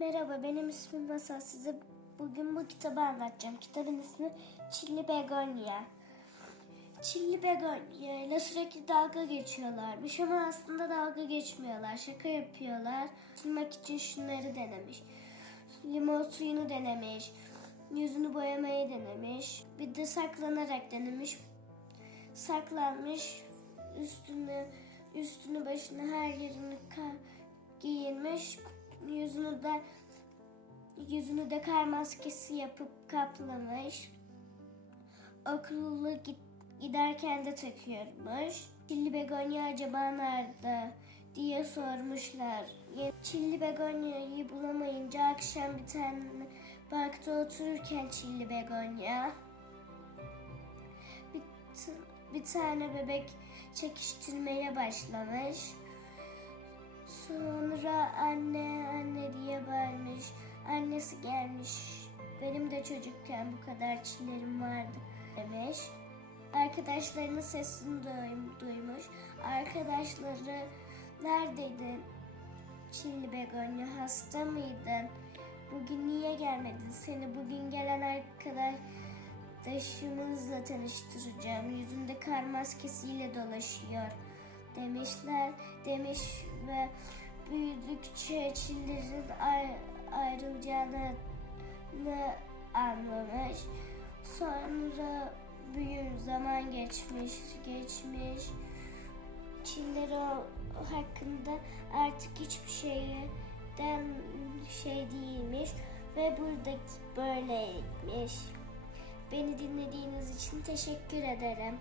Merhaba, benim ismim Masal. Size bugün bu kitabı anlatacağım. Kitabın ismi Çilli Begonya. Çilli Begonya ile sürekli dalga geçiyorlarmış ama aslında dalga geçmiyorlar. Şaka yapıyorlar. Silmek için şunları denemiş. Limon suyunu denemiş. Yüzünü boyamayı denemiş. Bir de saklanarak denemiş. Saklanmış. Üstünü, üstünü başını her yerini ka- giyinmiş. De yüzünü de kar maskesi yapıp kaplamış. Okula git, giderken de takıyormuş. Çilli begonya acaba nerede diye sormuşlar. Çilli begonyayı bulamayınca akşam bir tane parkta otururken çilli begonya bir, bir tane bebek çekiştirmeye başlamış. Sonra anne Çocukken bu kadar çillerim vardı demiş. Arkadaşlarının sesini duym- duymuş. Arkadaşları neredeydin? Çilli Begonya hasta mıydın? Bugün niye gelmedin? Seni bugün gelen arkadaşımızla tanıştıracağım. Yüzünde kar maskesiyle dolaşıyor demişler demiş ve büyüdükçe çillerin ay- ayrılacağını anlamış. Sonra büyür zaman geçmiş geçmiş. Çiller o hakkında artık hiçbir şeyden şey değilmiş ve buradaki böyleymiş. Beni dinlediğiniz için teşekkür ederim.